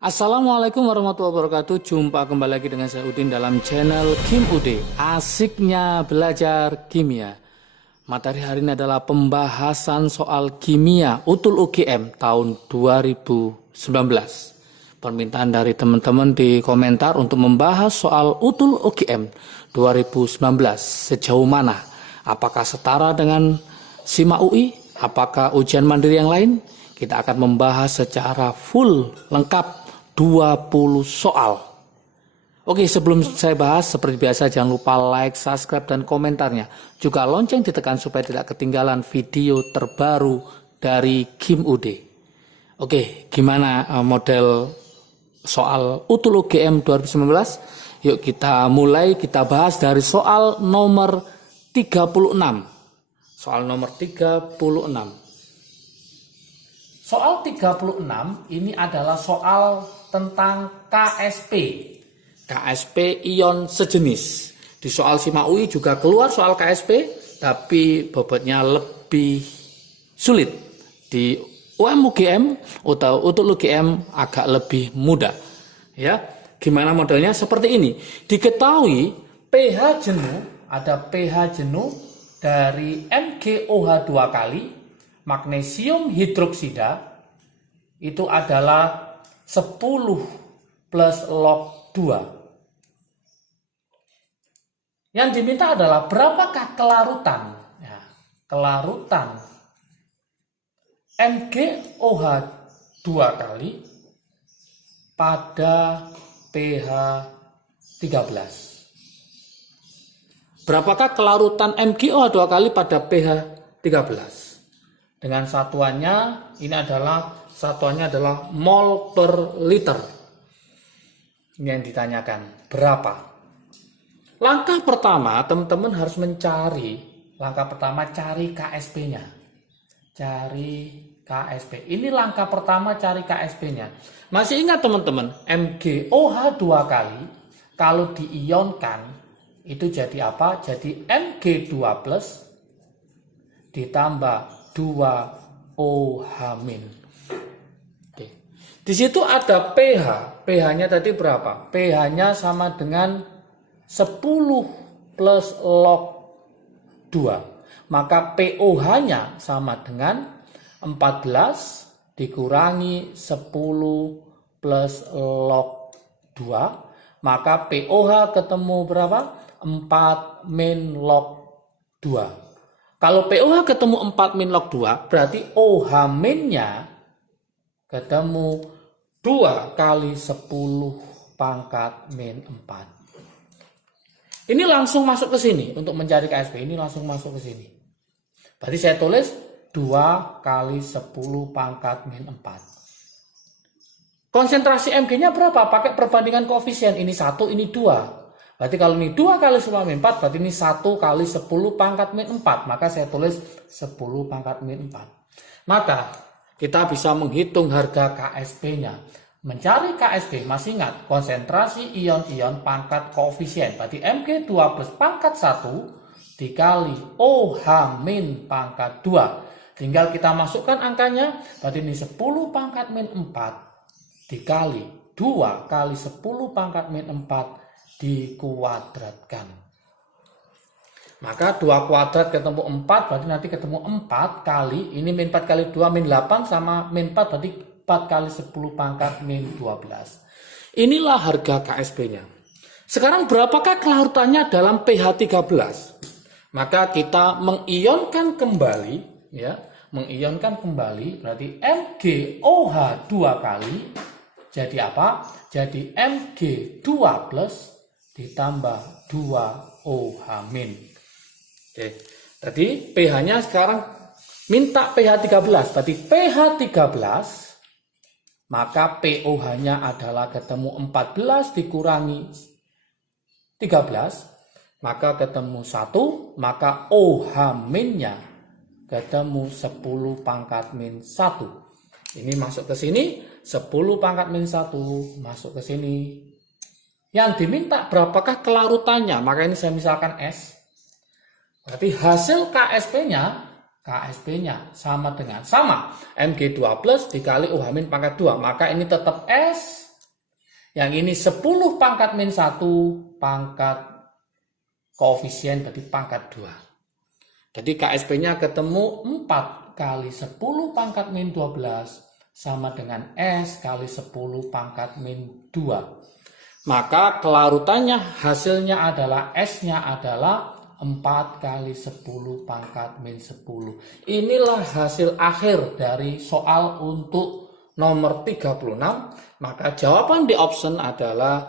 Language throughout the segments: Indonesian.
Assalamualaikum warahmatullahi wabarakatuh. Jumpa kembali lagi dengan saya Udin dalam channel Kim Ude. Asiknya belajar kimia. Materi hari ini adalah pembahasan soal kimia utul UGM tahun 2019. Permintaan dari teman-teman di komentar untuk membahas soal utul UGM 2019 sejauh mana? Apakah setara dengan SIMA UI? Apakah ujian mandiri yang lain? Kita akan membahas secara full lengkap 20 soal. Oke, sebelum saya bahas, seperti biasa jangan lupa like, subscribe, dan komentarnya. Juga lonceng ditekan supaya tidak ketinggalan video terbaru dari Kim Ude. Oke, gimana model soal utul UGM 2019? Yuk kita mulai, kita bahas dari soal nomor 36. Soal nomor 36. Soal 36 ini adalah soal tentang KSP. KSP ion sejenis. Di soal SIMA UI juga keluar soal KSP, tapi bobotnya lebih sulit. Di UM-UGM atau utul UGM agak lebih mudah. Ya, gimana modelnya? Seperti ini. Diketahui pH jenuh, ada pH jenuh dari MgOH 2 kali magnesium hidroksida itu adalah 10 plus log 2. Yang diminta adalah berapakah kelarutan? Ya, kelarutan MgOH 2 kali pada pH 13. Berapakah kelarutan MgOH 2 kali pada pH 13? Dengan satuannya mol per liter. Ini yang ditanyakan, berapa? Langkah pertama, teman-teman harus mencari. Langkah pertama, cari KSP-nya. Cari KSP. Ini langkah pertama, cari KSP-nya. Masih ingat teman-teman, MgOH 2 kali, kalau diionkan, itu jadi apa? Jadi Mg2 plus ditambah 2OH-. Oke. Di situ ada pH. pH-nya tadi berapa? pH-nya sama dengan 10 plus log 2. Maka pOH-nya sama dengan 14 dikurangi 10 plus log 2. Maka pOH ketemu berapa? 4 min log 2. Kalau pOH ketemu 4 min log 2, berarti OH-nya ketemu 2 kali 10 pangkat min 4. Ini langsung masuk ke sini untuk mencari KSP. Ini langsung masuk ke sini. Berarti saya tulis 2 kali 10 pangkat min 4. Konsentrasi Mg-nya berapa? Pakai perbandingan koefisien. Ini 1, ini 2. Berarti kalau ini 2 kali 10 min 4, berarti ini 1 kali 10 pangkat min 4. Maka saya tulis 10 pangkat min 4. Maka kita bisa menghitung harga KSP-nya. Mencari KSP, masih ingat, konsentrasi ion-ion pangkat koefisien. Berarti Mg2 plus pangkat 1 dikali OH min pangkat 2. Tinggal kita masukkan angkanya, berarti ini 10 pangkat min 4 dikali 2 kali 10 pangkat min 4 dikuadratkan. Maka 2 kuadrat ketemu 4, berarti nanti ketemu 4 kali, ini min 4 kali 2 min 8 sama min 4, berarti 4 kali 10 pangkat min 12. Inilah harga KSP-nya. Sekarang berapakah kelarutannya dalam pH 13? Maka kita mengionkan kembali, ya, mengionkan kembali, berarti MgOH 2 kali, jadi apa? Jadi Mg2 plus ditambah 2OH-. Oke, tadi pH-nya sekarang minta pH 13. Berarti pH 13, maka pOH-nya adalah ketemu 14 dikurangi 13, maka ketemu 1, maka OH-nya ketemu 10 pangkat min 1. Ini masuk ke sini, 10 pangkat min 1 masuk ke sini. Yang diminta berapakah kelarutannya? Maka ini saya misalkan S. Berarti hasil KSP-nya sama dengan Mg2 plus dikali OH min pangkat 2. Maka ini tetap S Yang ini 10 pangkat min 1 pangkat koefisien berarti pangkat 2. Jadi KSP-nya ketemu 4 kali 10 pangkat min 12 sama dengan S kali 10 pangkat min 2. Maka kelarutannya hasilnya adalah S-nya adalah 4 kali 10 pangkat min 10. Inilah hasil akhir dari soal untuk nomor 36. Maka jawaban di option adalah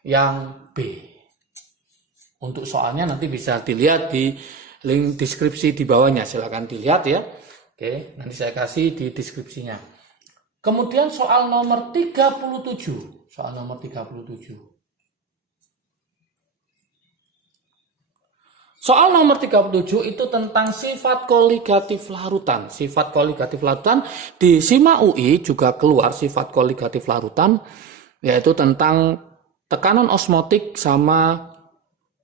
yang B. Untuk soalnya nanti bisa dilihat di link deskripsi di bawahnya. Silahkan dilihat ya. Oke, nanti saya kasih di deskripsinya. Kemudian soal nomor 37. Soal nomor 37. Soal nomor 37 itu tentang sifat koligatif larutan. Sifat koligatif larutan di SIMA UI juga keluar sifat koligatif larutan, yaitu tentang tekanan osmotik sama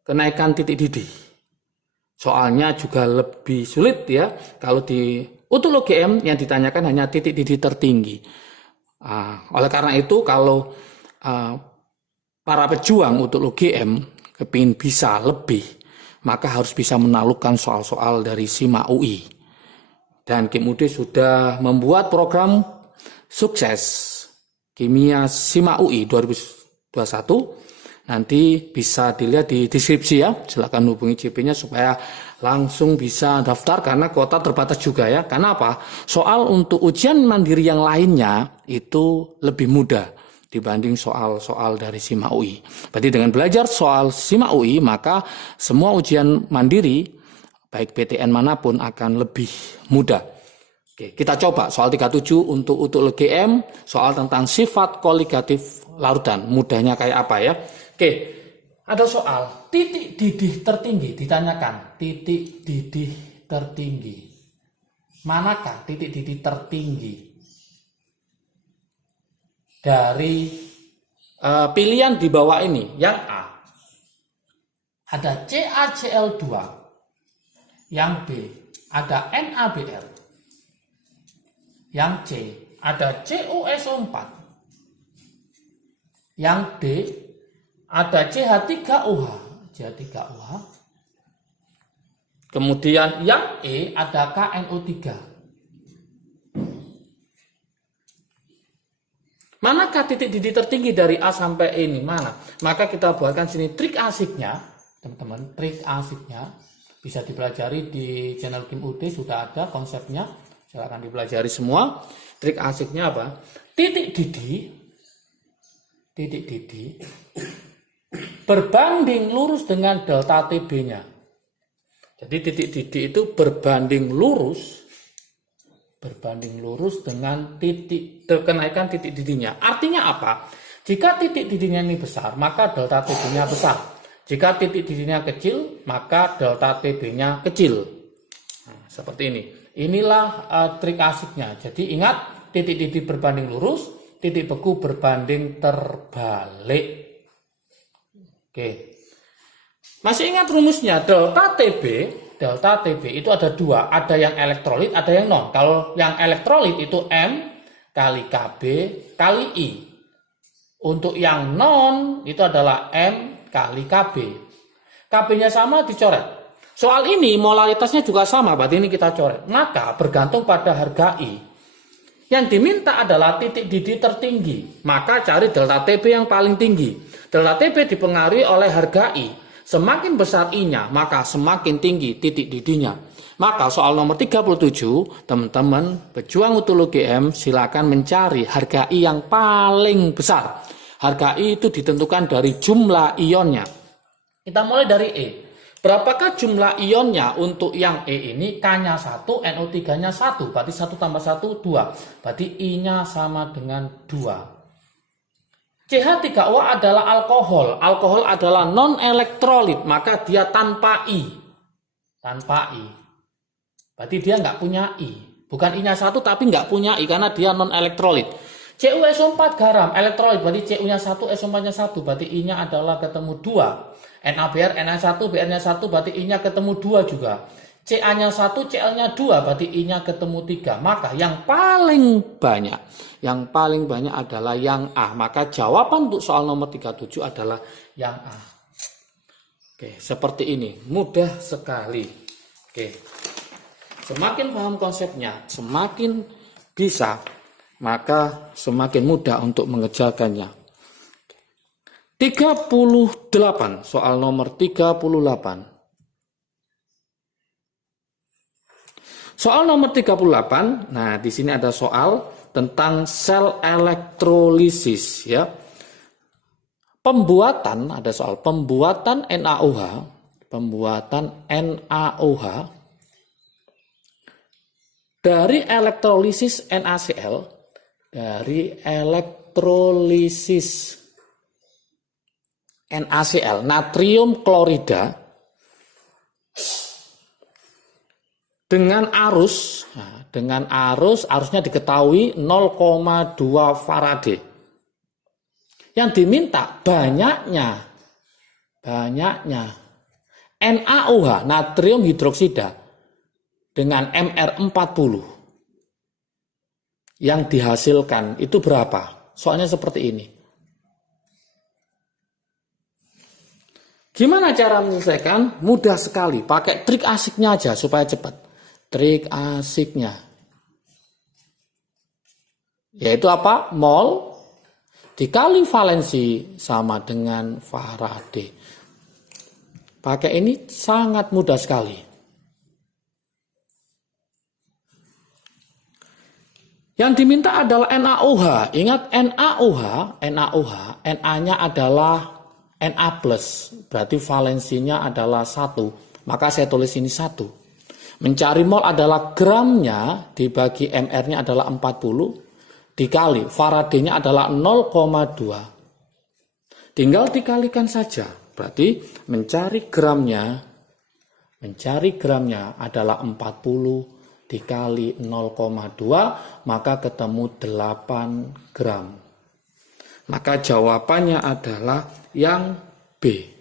kenaikan titik didih. Soalnya juga lebih sulit ya. Kalau di untuk UGM yang ditanyakan hanya titik didih tertinggi. Oleh karena itu kalau para pejuang untuk UGM kepingin bisa lebih, maka harus bisa menaklukkan soal-soal dari SIMA UI. Dan Kim UD sudah membuat program sukses kimia SIMA UI 2021. Nanti bisa dilihat di deskripsi ya. Silakan hubungi JP-nya supaya langsung bisa daftar karena kuota terbatas juga ya. Karena apa? Soal untuk ujian mandiri yang lainnya itu lebih mudah dibanding soal-soal dari SIMA UI. Berarti dengan belajar soal SIMA UI maka semua ujian mandiri baik PTN manapun akan lebih mudah. Oke, kita coba soal 37 untuk UGM, soal tentang sifat koligatif larutan. Mudahnya kayak apa ya? Oke, ada soal titik didih tertinggi ditanyakan. Titik didih tertinggi. Manakah titik didih tertinggi? Dari pilihan di bawah ini, yang A ada CaCl2, yang B ada NaBr, yang C ada CuSO4, yang D ada CH3OH, kemudian yang E ada KNO3. Manakah titik didih tertinggi dari A sampai E ini? Mana? Maka kita buatkan sini trik asiknya, teman-teman. Trik asiknya bisa dipelajari di channel Kim UD, sudah ada konsepnya. Silakan dipelajari semua. Trik asiknya apa? Titik didih berbanding lurus dengan delta TB-nya. Jadi titik didih itu berbanding lurus dengan kenaikan titik didihnya. Artinya apa? Jika titik didihnya ini besar, maka delta TB-nya besar. Jika titik didihnya kecil, maka delta TB-nya kecil. Nah, seperti ini. Inilah trik asiknya. Jadi ingat, titik didih berbanding lurus, titik beku berbanding terbalik. Oke. Masih ingat rumusnya? Delta TB itu ada dua, ada yang elektrolit, ada yang non. Kalau yang elektrolit itu M kali KB kali I. Untuk yang non itu adalah M kali KB. KB-nya sama dicoret. Soal ini molaritasnya juga sama, berarti ini kita coret. Maka bergantung pada harga I. Yang diminta adalah titik didih tertinggi. Maka cari delta TB yang paling tinggi. Delta TB dipengaruhi oleh harga I. Semakin besar I-nya, maka semakin tinggi titik didihnya. Maka soal nomor 37, teman-teman pejuang utul UGM silakan mencari harga I yang paling besar. Harga I itu ditentukan dari jumlah ionnya. Kita mulai dari E. Berapakah jumlah ionnya untuk yang E ini? K-nya 1, NO3-nya 1. Berarti 1 tambah 1, 2. Berarti I-nya sama dengan 2. CH3O adalah alkohol. Alkohol adalah non-elektrolit, maka dia tanpa I. Tanpa I. Berarti dia nggak punya I. Bukan I-nya 1 tapi nggak punya I karena dia non-elektrolit. CuSO4 garam, elektrolit. Berarti Cu-nya 1, SO4-nya 1. Berarti I-nya adalah ketemu 2. NaBr, Na1, Br-nya 1. Berarti I-nya ketemu 2 juga. Ca-nya 1, Cl-nya 2, berarti I-nya ketemu 3. Maka yang paling banyak adalah yang A. Maka jawaban untuk soal nomor 37 adalah yang A. Oke, seperti ini. Mudah sekali. Oke. Semakin paham konsepnya, semakin bisa, maka semakin mudah untuk mengerjakannya. 38, soal nomor 38. Soal nomor 38, nah di sini ada soal tentang sel elektrolisis ya. Pembuatan, ada soal pembuatan NaOH, dari elektrolisis NaCl, natrium klorida dengan arusnya diketahui 0,2 Faraday. Yang diminta banyaknya NaOH, natrium hidroksida dengan MR40 yang dihasilkan itu berapa? Soalnya seperti ini. Gimana cara menyelesaikan? Mudah sekali, pakai trik asiknya aja supaya cepat. Trik asiknya yaitu apa? Mol dikali valensi sama dengan Faraday. Pakai ini sangat mudah sekali. Yang diminta adalah NaOH. Ingat NaOH, Na-nya adalah Na+, berarti valensinya adalah 1. Maka saya tulis ini 1. Mencari mol adalah gramnya dibagi MR-nya adalah 40 dikali Faraday-nya adalah 0,2. Tinggal dikalikan saja. Berarti mencari gramnya adalah 40 dikali 0,2 maka ketemu 8 gram. Maka jawabannya adalah yang B.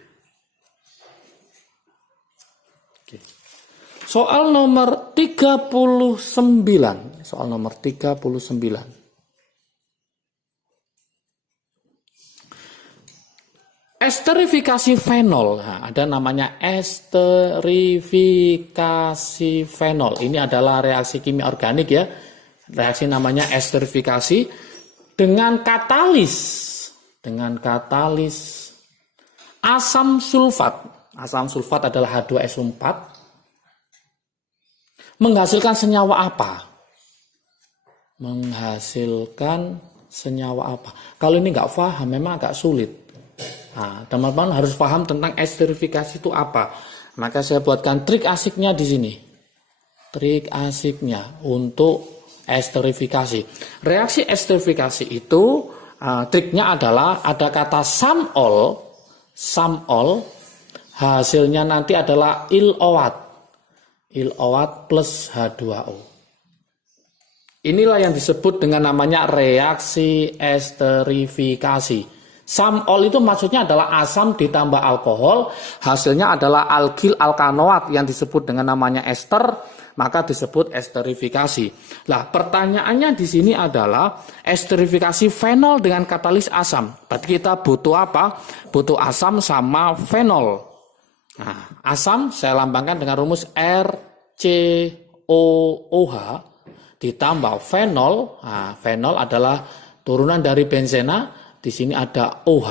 Soal nomor 39. Esterifikasi fenol. Nah, ada namanya esterifikasi fenol. Ini adalah reaksi kimia organik ya. Reaksi namanya esterifikasi dengan katalis asam sulfat. Asam sulfat adalah H2SO4. Menghasilkan senyawa apa? Kalau ini nggak paham, memang agak sulit. Nah, teman-teman harus paham tentang esterifikasi itu apa. Maka saya buatkan trik asiknya di sini. Trik asiknya untuk esterifikasi. Reaksi esterifikasi itu triknya adalah ada kata samol, hasilnya nanti adalah ILOAT plus H2O. Inilah yang disebut dengan namanya reaksi esterifikasi. Samol itu maksudnya adalah asam ditambah alkohol, hasilnya adalah alkil alkanoat yang disebut dengan namanya ester, maka disebut esterifikasi. Nah, pertanyaannya di sini adalah esterifikasi fenol dengan katalis asam. Berarti kita butuh apa? Butuh asam sama fenol. Nah, asam saya lambangkan dengan rumus RCOOH ditambah fenol. Nah, fenol adalah turunan dari benzena. Di sini ada OH.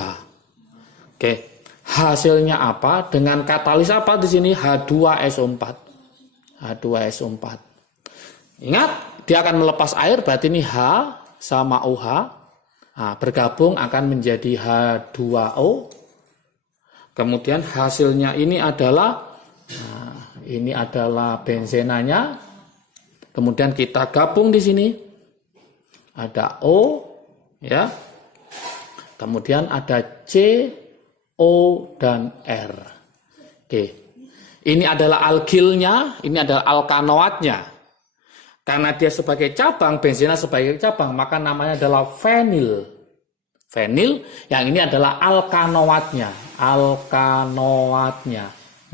Oke, hasilnya apa? Dengan katalis apa di sini? H2SO4. Ingat, dia akan melepas air, berarti ini H sama OH. Nah, bergabung akan menjadi H2O. Kemudian hasilnya ini adalah benzenanya. Kemudian kita gabung di sini. Ada O ya. Kemudian ada C, O dan R. Oke. Ini adalah alkilnya, ini adalah alkanoatnya. Karena dia sebagai cabang, benzena sebagai cabang, maka namanya adalah fenil. Fenil yang ini adalah alkanoatnya.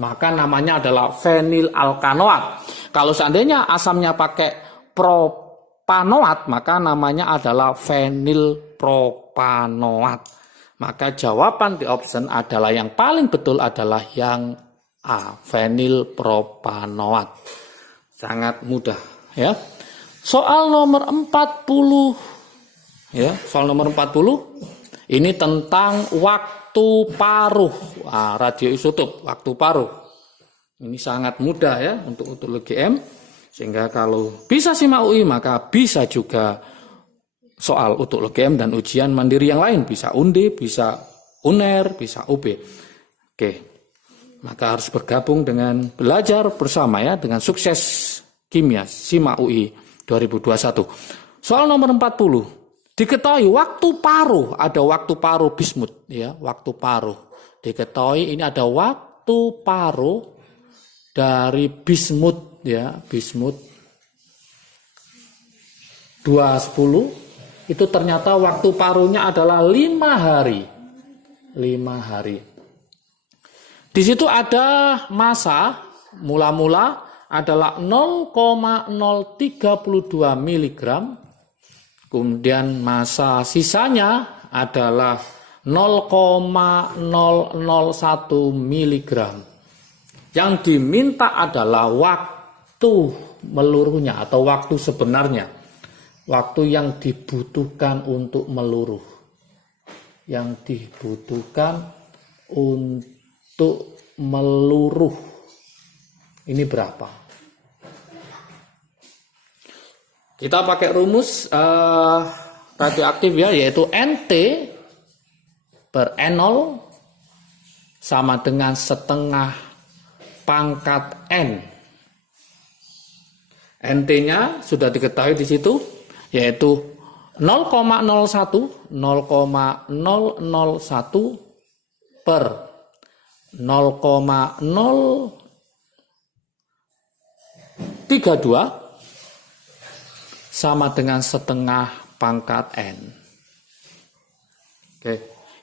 maka namanya adalah fenilalkanoat. Kalau seandainya asamnya pakai propanoat, maka namanya adalah fenilpropanoat. Maka jawaban di option adalah yang paling betul adalah yang A, fenilpropanoat. Sangat mudah ya. Soal nomor 40 ya, soal nomor 40 ini tentang waktu paruh. Radioisotop waktu paruh. Ini sangat mudah ya untuk UGM, sehingga kalau bisa simak UI maka bisa juga soal untuk UGM dan ujian mandiri yang lain, bisa Undip, bisa UNER, bisa UB. Oke. Maka harus bergabung dengan belajar bersama ya, dengan sukses kimia SIMA UI 2021. Soal nomor 40. Diketahui waktu paruh, ada waktu paruh bismut ya, waktu paruh. Diketahui ini ada waktu paruh dari bismut ya, bismut 210 itu ternyata waktu paruhnya adalah 5 hari. 5 hari. Di situ ada massa mula-mula adalah 0,032 mg. Kemudian massa sisanya adalah 0,001 mg. Yang diminta adalah waktu meluruhnya atau waktu sebenarnya. Waktu yang dibutuhkan untuk meluruh. Yang dibutuhkan untuk meluruh. Ini berapa? Kita pakai rumus radioaktif ya, yaitu NT per N0 sama dengan setengah pangkat N. NT-nya sudah diketahui di situ, yaitu 0,01 per 0,032 sama dengan setengah pangkat N. Oke,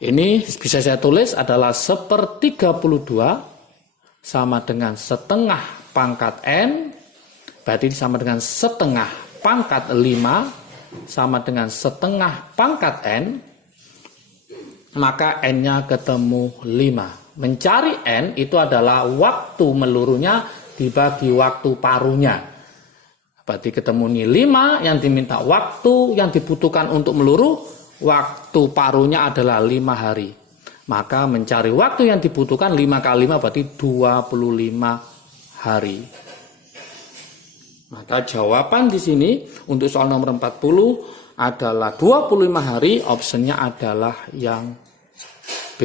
ini bisa saya tulis adalah 1/32 sama dengan setengah pangkat N, berarti sama dengan setengah pangkat 5 sama dengan setengah pangkat N, maka N-nya ketemu 5. Mencari N itu adalah waktu meluruhnya dibagi waktu paruhnya. Berarti ketemu nih 5, yang diminta waktu yang dibutuhkan untuk meluruh, waktu paruhnya adalah 5 hari. Maka mencari waktu yang dibutuhkan 5 kali 5 berarti 25 hari. Maka jawaban di sini untuk soal nomor 40 adalah 25 hari, opsinya adalah yang B.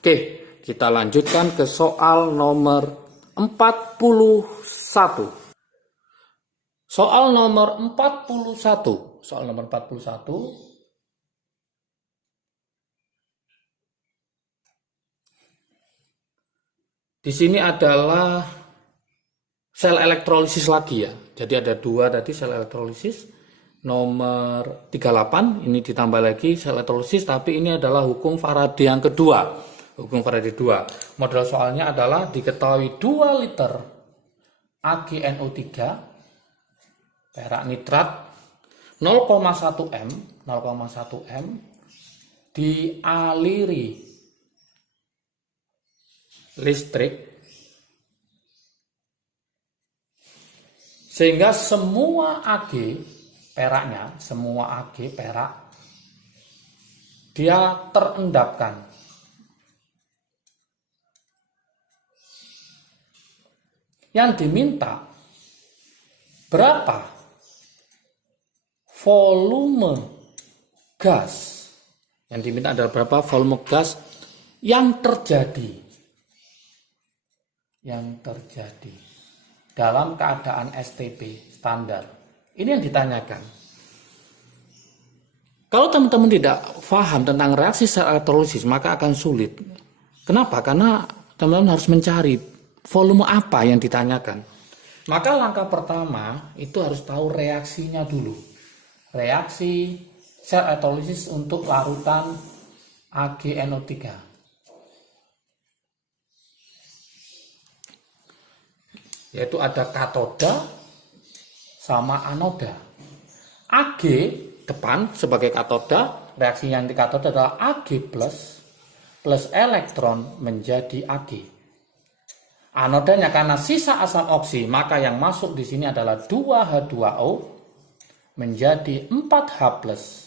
Oke, kita lanjutkan ke soal nomor 41. Soal nomor 41. Soal nomor 41. Di sini adalah sel elektrolisis lagi ya. Jadi ada 2 tadi sel elektrolisis. Nomor 38 ini ditambah lagi sel elektrolisis, tapi ini adalah hukum Faraday yang kedua. Hukum Faraday 2. Model soalnya adalah diketahui 2 liter AgNO3 perak nitrat 0,1 M dialiri listrik sehingga semua Ag peraknya, semua Ag perak dia terendapkan. Yang diminta berapa volume gas, yang diminta adalah berapa volume gas yang terjadi dalam keadaan STP standar. Ini yang ditanyakan. Kalau teman-teman tidak paham tentang reaksi sel elektrolisis maka akan sulit. Kenapa? Karena teman-teman harus mencari volume apa yang ditanyakan. Maka langkah pertama itu harus tahu reaksinya dulu. Reaksi sel elektrolisis untuk larutan AgNO3. yaitu ada katoda sama anoda. Ag depan sebagai katoda, reaksi yang di katoda adalah Ag plus elektron menjadi Ag. Anodanya karena sisa asam oksi, maka yang masuk di sini adalah 2H2O menjadi 4H plus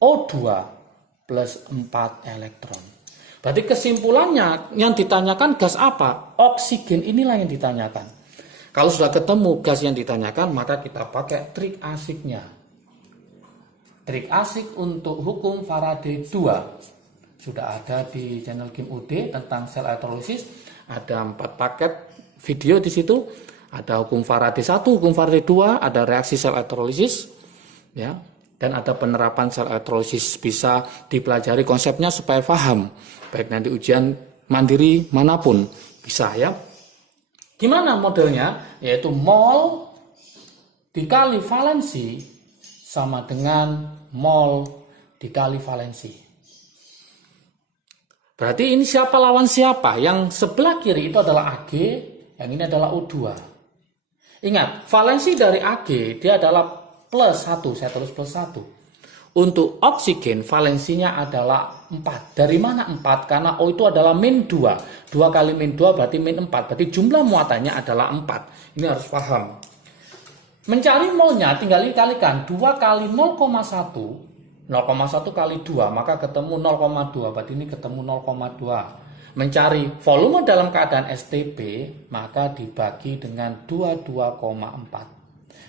O2 plus 4 elektron. Berarti kesimpulannya yang ditanyakan gas apa? Oksigen inilah yang ditanyakan. Kalau sudah ketemu gas yang ditanyakan, maka kita pakai trik asiknya. Trik asik untuk hukum Faraday 2 sudah ada di channel Kim UD tentang sel elektrolisis. Ada 4 paket video di situ. Ada hukum Faraday 1, hukum Faraday 2, ada reaksi sel elektrolisis, ya, dan ada penerapan sel elektrolisis. Bisa dipelajari konsepnya supaya paham, baik nanti ujian mandiri manapun bisa, ya. Gimana modelnya? Yaitu mol dikali valensi sama dengan mol dikali valensi. Berarti ini siapa lawan siapa? Yang sebelah kiri itu adalah Ag, yang ini adalah O2. Ingat, valensi dari Ag dia adalah plus 1, saya tulis plus 1. Untuk oksigen valensinya adalah 4. Dari mana 4? Karena O itu adalah min 2. 2 kali min 2 berarti min 4. Berarti jumlah muatannya adalah 4. Ini harus paham. Mencari molnya tinggal dikalikan 2 kali 0,1. 0,1 kali 2 maka ketemu 0,2. Berarti ini ketemu 0,2. Mencari volume dalam keadaan STP maka dibagi dengan 22,4.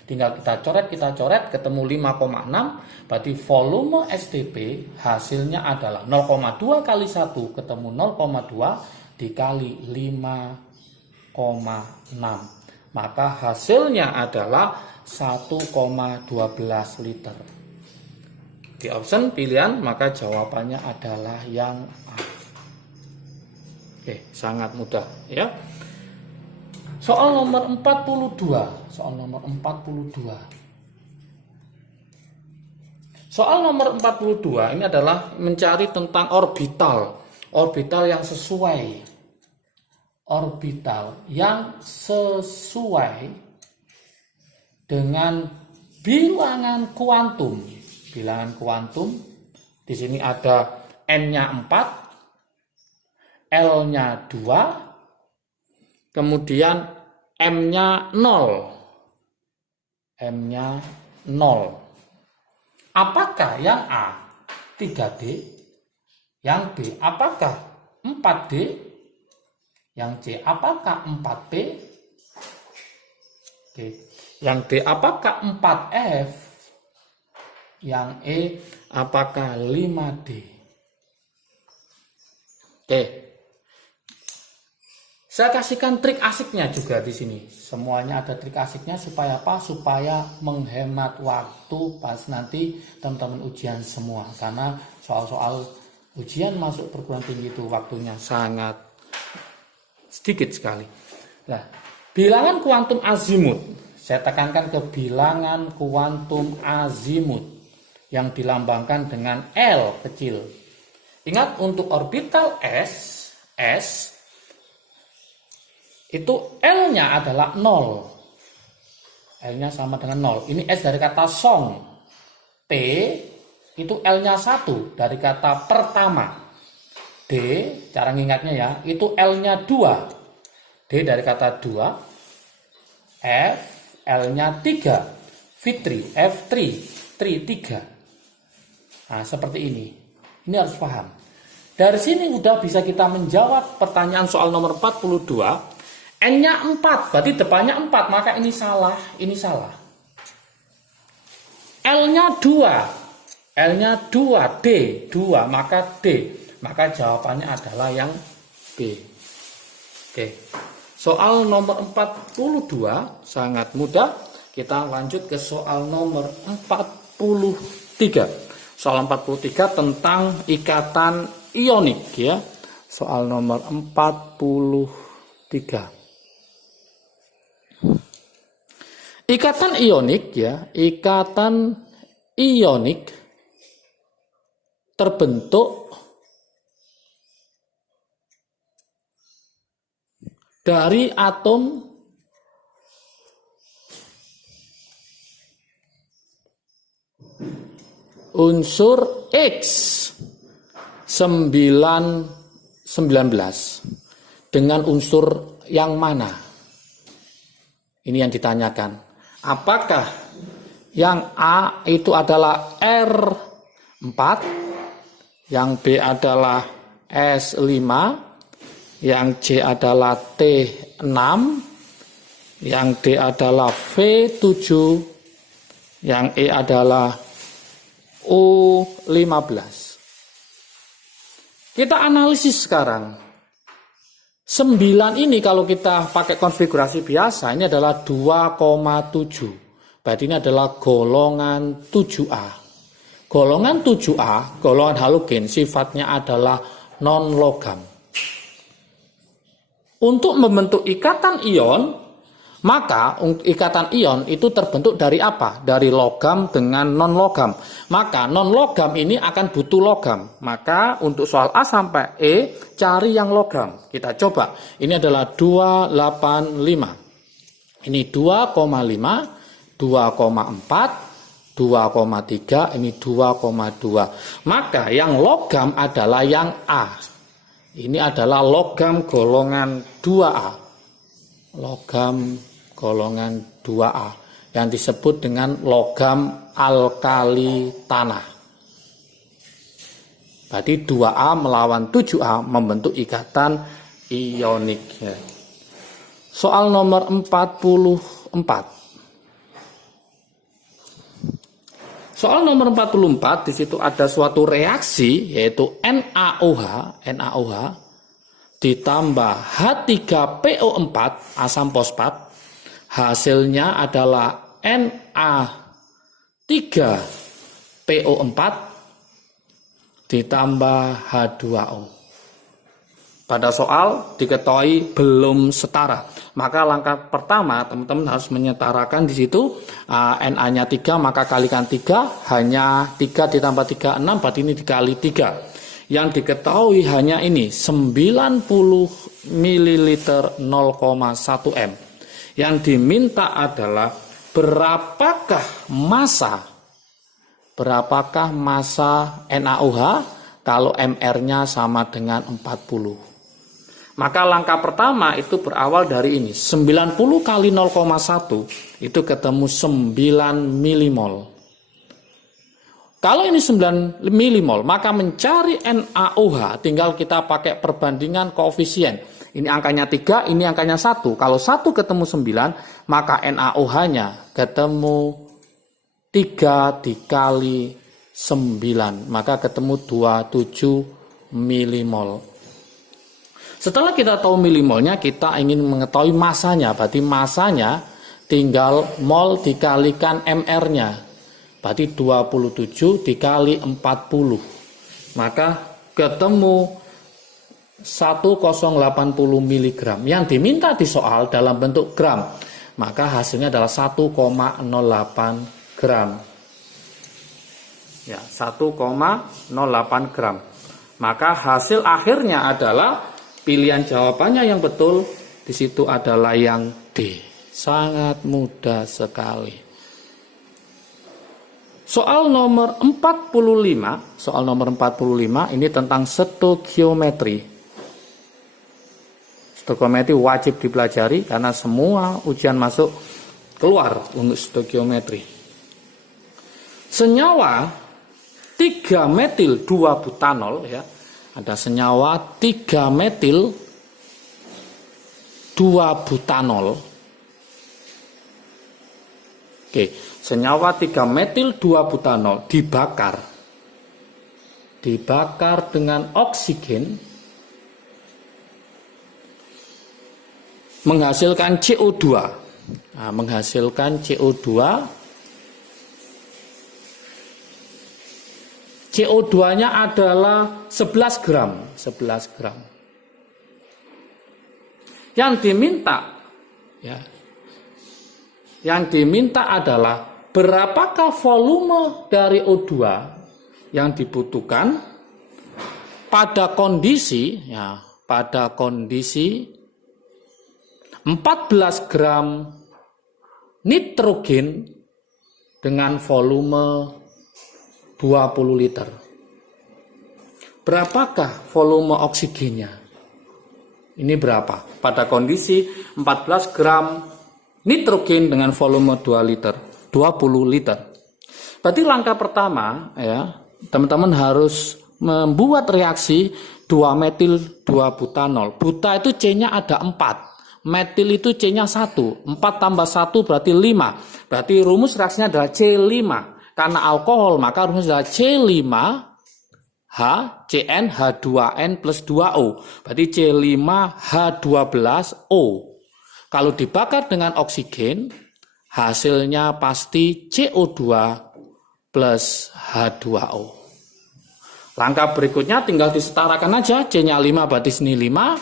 Tinggal kita coret ketemu 5,6, berarti volume STP hasilnya adalah 0,2 kali 1 ketemu 0,2 dikali 5,6. Maka hasilnya adalah 1,12 liter. Di option pilihan maka jawabannya adalah yang A. Oke, sangat mudah, ya. Soal nomor 42. Soal nomor 42 ini adalah mencari tentang orbital. Orbital yang sesuai. Orbital yang sesuai dengan bilangan kuantum. Bilangan kuantum di sini ada N-nya 4, L-nya 2, kemudian M-nya 0. M-nya 0. Apakah yang A 3D? Yang B apakah 4D? Yang C apakah 4P? Oke. Yang D apakah 4F? Yang E apakah 5D? Oke. Saya kasihkan trik asiknya juga di sini. Semuanya ada trik asiknya supaya apa? Supaya menghemat waktu pas nanti teman-teman ujian semua. Karena soal-soal ujian masuk perguruan tinggi itu waktunya sangat sedikit sekali. Nah, bilangan kuantum azimut. Saya tekankan ke bilangan kuantum azimut yang dilambangkan dengan L kecil. Ingat untuk orbital S itu L-nya adalah 0. L-nya sama dengan 0. Ini S dari kata song. P itu L-nya 1 dari kata pertama. D, cara ngingatnya ya, itu L-nya 2. D dari kata 2. F, L-nya 3. Fitri, F3, 3. Nah, seperti ini. Ini harus paham. Dari sini udah bisa kita menjawab pertanyaan soal nomor 42. N-nya 4, berarti depannya 4, maka ini salah, ini salah. L-nya 2, L-nya 2, D, 2, maka D. Maka jawabannya adalah yang B. Oke. Soal nomor 42 sangat mudah. Kita lanjut ke soal nomor 43. Soal 43 tentang ikatan ionik, ya. Soal nomor 43. Ikatan ionik, ya, ikatan ionik terbentuk dari atom unsur X 19 dengan unsur yang mana? Ini yang ditanyakan. Apakah yang A itu adalah R4, yang B adalah S5, yang C adalah T6, yang D adalah V7, yang E adalah U15. Kita analisis sekarang. 9 ini kalau kita pakai konfigurasi biasa, ini adalah 2,7. Berarti ini adalah golongan 7A. Golongan 7A, golongan halogen, sifatnya adalah non-logam. Untuk membentuk ikatan ion, maka ikatan ion itu terbentuk dari apa? Dari logam dengan non-logam. Maka non-logam ini akan butuh logam. Maka untuk soal A sampai E, cari yang logam. Kita coba. Ini adalah 285. Ini 2,5, 2,4, 2,3, ini 2,2. Maka yang logam adalah yang A. Ini adalah logam golongan 2A. Logam golongan 2A yang disebut dengan logam alkali tanah. Berarti 2A melawan 7A membentuk ikatan ionik. Soal nomor 44. Soal nomor 44, di situ ada suatu reaksi yaitu NaOH ditambah H3PO4 asam fosfat. Hasilnya adalah Na3PO4 ditambah H2O. Pada soal diketahui belum setara. Maka langkah pertama teman-teman harus menyetarakan di situ. Na-nya 3 maka kalikan 3, hanya 3 ditambah 3, 6, berarti ini dikali 3. Yang diketahui hanya ini 90 ml 0,1 M. Yang diminta adalah berapakah massa NaOH kalau MR-nya sama dengan 40. Maka langkah pertama itu berawal dari ini. 90 kali 0,1 itu ketemu 9 milimol. Kalau ini 9 milimol, maka mencari NaOH tinggal kita pakai perbandingan koefisien. Ini angkanya 3, ini angkanya 1. Kalau 1 ketemu 9, maka NaOH-nya ketemu 3 dikali 9. Maka ketemu 27 milimol. Setelah kita tahu milimolnya, kita ingin mengetahui masanya. Berarti masanya tinggal mol dikalikan MR-nya. Berarti 27 dikali 40. Maka ketemu 1080 mg. Yang diminta di soal dalam bentuk gram. Maka hasilnya adalah 1,08 gram. Ya, 1,08 gram. Maka hasil akhirnya adalah pilihan jawabannya yang betul di situ adalah yang D. Sangat mudah sekali. Soal nomor 45 ini tentang stokiometri. Stokiometri wajib dipelajari karena semua ujian masuk keluar untuk stokiometri. Senyawa 3 metil 2 butanol ya. Ada senyawa 3 metil 2 butanol. Oke, senyawa 3 metil 2 butanol dibakar. Dibakar dengan oksigen menghasilkan CO2. Nah, menghasilkan CO2. CO2-nya adalah 11 gram. Yang diminta adalah berapakah volume dari O2 yang dibutuhkan pada kondisi 14 gram nitrogen dengan volume 20 liter. Berapakah volume oksigennya? Ini berapa? Pada kondisi 14 gram nitrogen dengan volume 20 liter. Berarti langkah pertama ya, teman-teman harus membuat reaksi 2-metil 2-butanol. Buta itu C-nya ada 4. Metil itu C-nya 1. 4 tambah 1 berarti 5. Berarti rumus reaksinya adalah C5. Karena alkohol maka rumusnya adalah C5 HCN H2N plus 2O. Berarti C5H12O. Kalau dibakar dengan oksigen, hasilnya pasti CO2 plus H2O. Langkah berikutnya tinggal disetarakan aja. C-nya 5 berarti sini 5.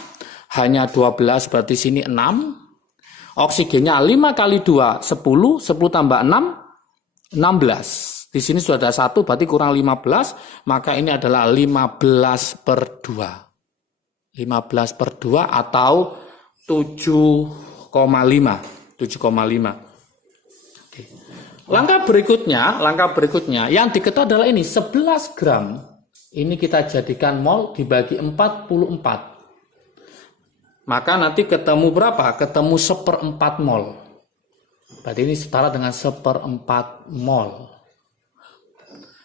H-nya 12 berarti sini 6. Oksigennya 5 kali 2, 10. 10 tambah 6, 16. Di sini sudah ada 1 berarti kurang 15. Maka ini adalah 15/2. 15/2 atau 7,5. 7,5. Oke. Langkah berikutnya yang diketahui adalah ini 11 gram. Ini kita jadikan mol dibagi 44. Maka nanti ketemu berapa? Ketemu 1/4 mol. Berarti ini setara dengan 1/4 mol.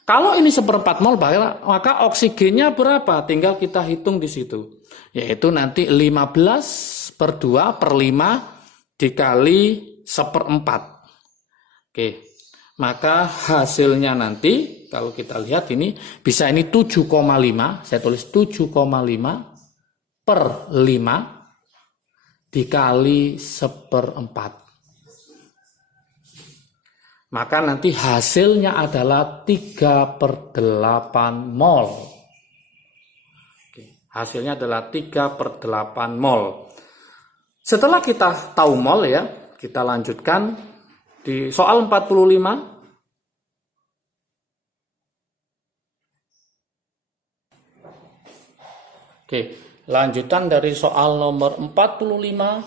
Kalau ini 1/4 mol, maka oksigennya berapa? Tinggal kita hitung di situ. Yaitu nanti 15/2 per 5 dikali 1/4. Oke. Maka hasilnya nanti kalau kita lihat ini bisa ini 7,5. Saya tulis 7,5 per 5 dikali 1/4. Maka nanti hasilnya adalah 3/8 mol. Oke, hasilnya adalah 3/8 mol. Setelah kita tahu mol ya, kita lanjutkan di soal 45. Oke, lanjutan dari soal nomor 45.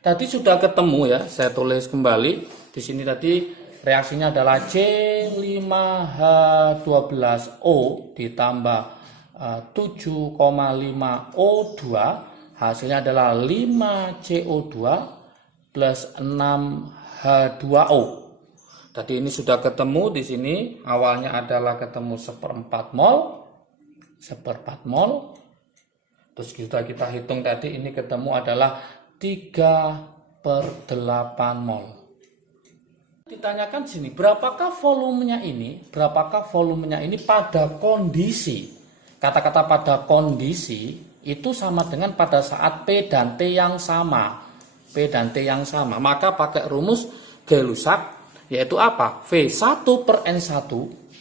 Tadi sudah ketemu ya, saya tulis kembali. Di sini tadi reaksinya adalah C5H12O ditambah 7,5O2. Hasilnya adalah 5CO2 plus 6H2O. Tadi ini sudah ketemu di sini. Awalnya adalah ketemu 1/4 mol. 1/4 mol. Terus sudah kita hitung tadi ini ketemu adalah 3/8 mol. Ditanyakan sini, berapakah volumenya ini? Berapakah volumenya ini pada kondisi? Kata-kata pada kondisi itu sama dengan pada saat P dan T yang sama. P dan T yang sama. Maka pakai rumus Gay-Lussac yaitu apa? V1/N1.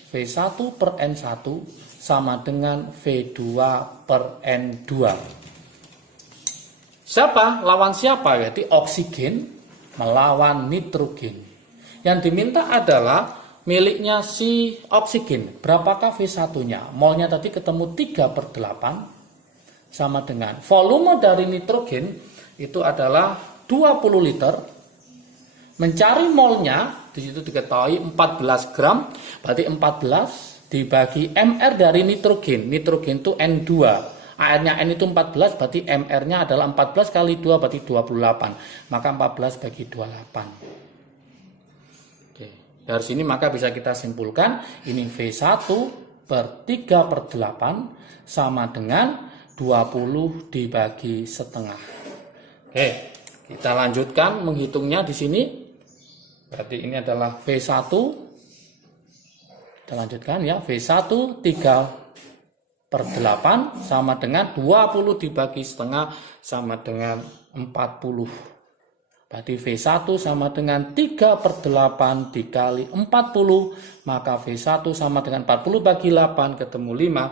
V1/N1 sama dengan V2/N2. Siapa? Lawan siapa? Yaitu oksigen melawan nitrogen. Yang diminta adalah miliknya si oksigen. Berapakah V1-nya? Molnya tadi ketemu 3/8 sama dengan volume dari nitrogen itu adalah 20 liter. Mencari molnya di situ diketahui 14 gram, berarti 14 dibagi mR dari nitrogen. Nitrogen itu N2. Airnya N itu 14, berarti MR-nya adalah 14 kali 2, berarti 28. Maka 14 bagi 28. Oke. Dari sini maka bisa kita simpulkan, ini V1/3/8 sama dengan 20 dibagi setengah. Oke, kita lanjutkan menghitungnya di sini. Berarti ini adalah V1. Kita lanjutkan ya, V1 3/8 sama dengan 20 dibagi setengah sama dengan 40. Berarti V1 sama dengan 3/8 dikali 40. Maka V1 sama dengan 40 bagi 8 ketemu 5.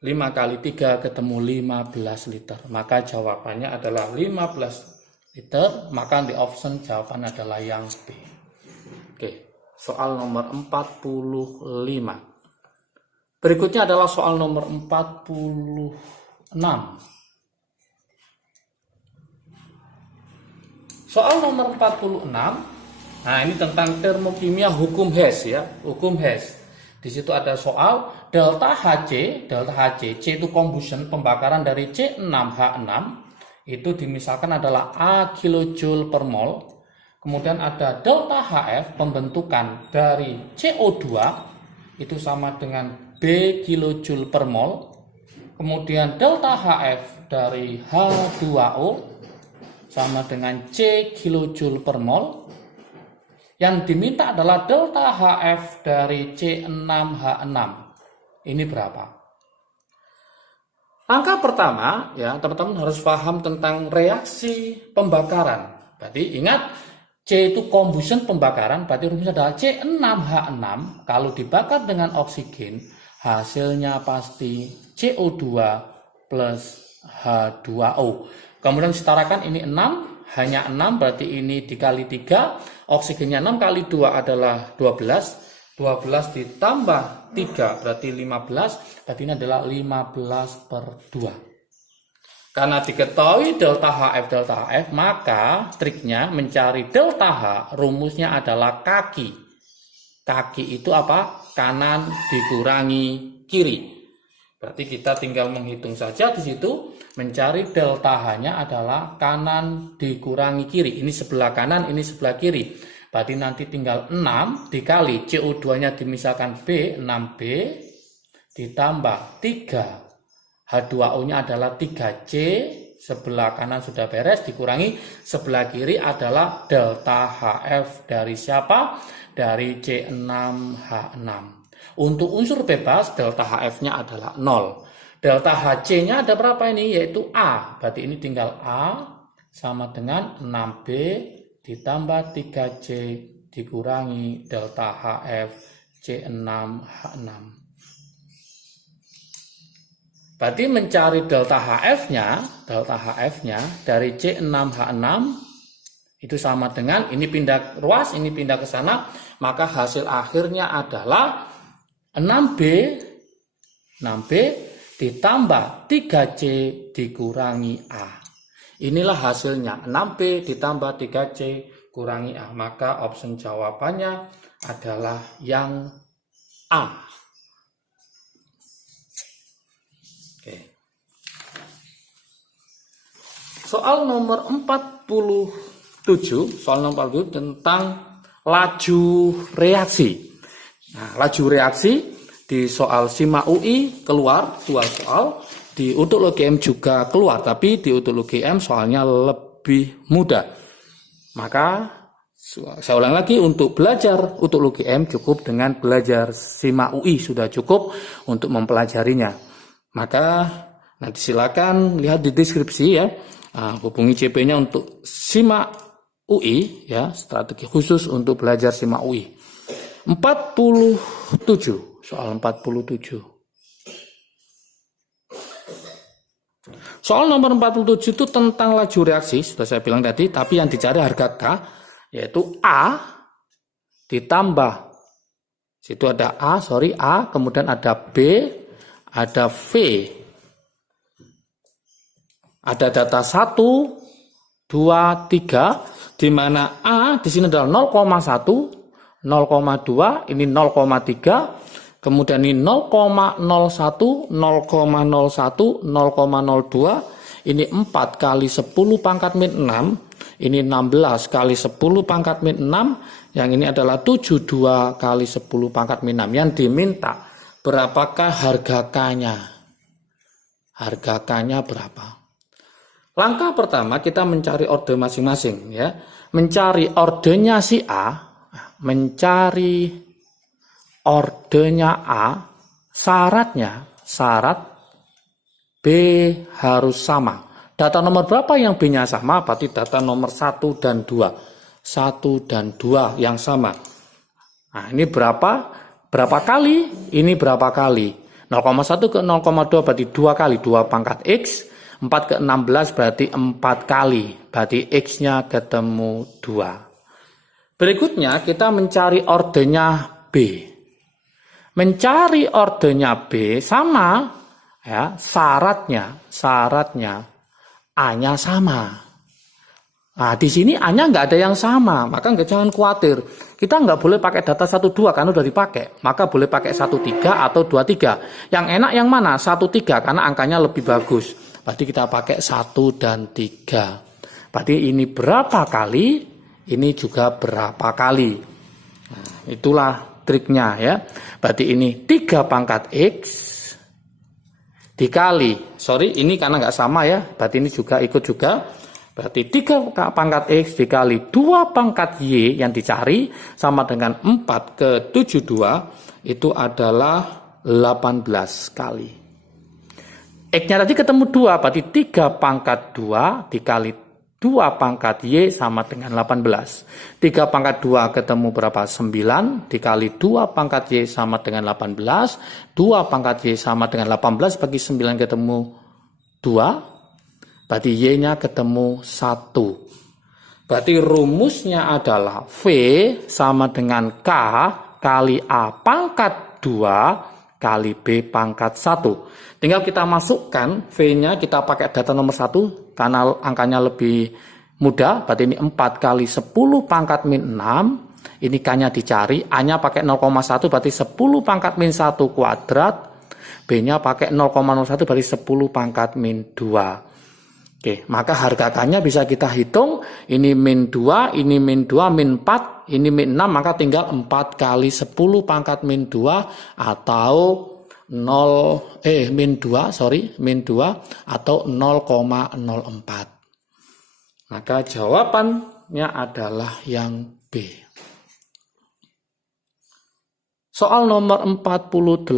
5 kali 3 ketemu 15 liter. Maka jawabannya adalah 15 liter. Maka di option jawaban adalah yang B. Oke, soal nomor 45. Berikutnya adalah soal nomor 46. Soal nomor 46. Nah, ini tentang termokimia hukum Hess ya, hukum Hess. Di situ ada soal delta Hc, C itu combustion, pembakaran dari C6H6 itu dimisalkan adalah A kilojoule per mol. Kemudian ada delta Hf, pembentukan dari CO2 itu sama dengan B kilojoule per mol. Kemudian delta Hf dari H2O sama dengan C kilojoule per mol. Yang diminta adalah delta Hf dari C6H6. Ini berapa? Langkah pertama, ya teman-teman harus paham tentang reaksi pembakaran. Berarti ingat, C itu combustion, pembakaran, berarti rumusnya adalah C6H6. Kalau dibakar dengan oksigen, hasilnya pasti CO2 plus H2O. Kemudian setarakan ini 6. Hanya 6 berarti ini dikali 3, oksigennya 6 kali 2 adalah 12, 12 ditambah 3 berarti 15, berarti ini adalah 15 per 2. Karena diketahui delta Hf, maka triknya mencari delta H, rumusnya adalah kaki. Kaki itu apa? Kanan dikurangi kiri. Berarti kita tinggal menghitung saja di situ. Mencari delta H-nya adalah kanan dikurangi kiri. Ini sebelah kanan, ini sebelah kiri. Berarti nanti tinggal 6 dikali CO2-nya dimisalkan B, 6B, ditambah 3. H2O-nya adalah 3C, sebelah kanan sudah beres, dikurangi sebelah kiri adalah delta Hf dari siapa? Dari C6H6. Untuk unsur bebas, delta Hf-nya adalah 0. Delta Hc-nya ada berapa ini? Yaitu A. Berarti ini tinggal A sama dengan 6B ditambah 3C dikurangi delta Hf C6H6. Berarti mencari delta Hf-nya dari C6H6 itu sama dengan ini pindah ruas, ini pindah ke sana, maka hasil akhirnya adalah 6B ditambah 3C dikurangi A. Inilah hasilnya, 6B ditambah 3C kurangi A. Maka option jawabannya adalah yang A. Oke. Soal nomor 47, tentang laju reaksi. Nah, laju reaksi di soal SIMA UI keluar 2 soal, di UTUL UGM juga keluar, tapi di UTUL UGM soalnya lebih mudah. Maka saya ulang lagi, untuk belajar UTUL UGM cukup dengan belajar SIMA UI, sudah cukup untuk mempelajarinya. Maka nanti silakan lihat di deskripsi ya, hubungi CP-nya untuk SIMA UI ya, strategi khusus untuk belajar SIMA UI. 47. Soal 47. Soal nomor 47 itu tentang laju reaksi, sudah saya bilang tadi, tapi yang dicari harga K, yaitu A ditambah, situ ada A, kemudian ada B, ada V. Ada data 1, 2, 3, di mana A di sini adalah 0,1, 0,2, ini 0,3, kemudian ini 0,01, 0,01, 0,02, ini 4 kali 10 pangkat min 6, ini 16 kali 10 pangkat min 6, yang ini adalah 72 kali 10 pangkat min 6. Yang diminta, berapakah harga K-nya? Harga K-nya berapa? Langkah pertama kita mencari order masing-masing ya. Mencari ordernya si A, mencari ordernya A, syarat B harus sama. Data nomor berapa yang B-nya sama? Berarti data nomor 1 dan 2. 1 dan 2 yang sama. Nah, ini berapa kali? Ini berapa kali? 0,1 ke 0,2 berarti 2 kali. 2 pangkat X. 4 ke 16 berarti 4 kali. Berarti X-nya ketemu 2. Berikutnya kita mencari ordernya B. Mencari ordernya B sama, Ya, syaratnya A-nya sama. Nah, di sini A-nya nggak ada yang sama, maka jangan khawatir. Kita nggak boleh pakai data 12 karena udah dipakai. Maka boleh pakai 13 atau 23. Yang enak yang mana? 13 karena angkanya lebih bagus. Berarti kita pakai 1 dan 3. Berarti ini berapa kali, ini juga berapa kali. Nah, itulah triknya ya. Berarti ini 3 pangkat X dikali. Sorry, ini karena nggak sama ya. Berarti ini juga ikut juga. Berarti 3 pangkat X dikali 2 pangkat Y yang dicari sama dengan 4 ke 72 itu adalah 18 kali. X-nya tadi ketemu 2, berarti 3 pangkat 2 dikali 2 pangkat Y sama dengan 18. 3 pangkat 2 ketemu berapa? 9 dikali 2 pangkat Y sama dengan 18. 2 pangkat Y sama dengan 18 bagi 9 ketemu 2. Berarti Y-nya ketemu 1. Berarti rumusnya adalah V sama dengan K kali A pangkat 2 kali B pangkat 1. Tinggal kita masukkan V-nya, kita pakai data nomor 1 karena angkanya lebih mudah. Berarti ini 4 kali 10 pangkat min 6. Ini K-nya dicari, A-nya pakai 0,1 berarti 10 pangkat min 1 kuadrat. B-nya pakai 0,01 berarti 10 pangkat min 2. Oke, maka harga K-nya bisa kita hitung. Ini min 2, ini min 2, min 4, ini min 6. Maka tinggal 4 kali 10 pangkat min 2 atau min 2 atau 0,04. Maka jawabannya adalah yang B. Soal nomor 48.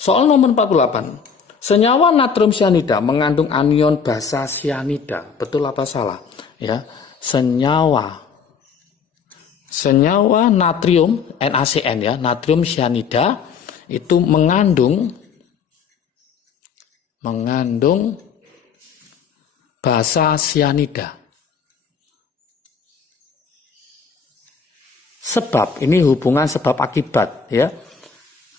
Soal nomor 48. Senyawa natrium cyanida mengandung anion basa cyanida. Betul apa salah? Ya, senyawa natrium NaCN ya, natrium cyanida itu mengandung basa cyanida. Sebab ini hubungan sebab akibat ya.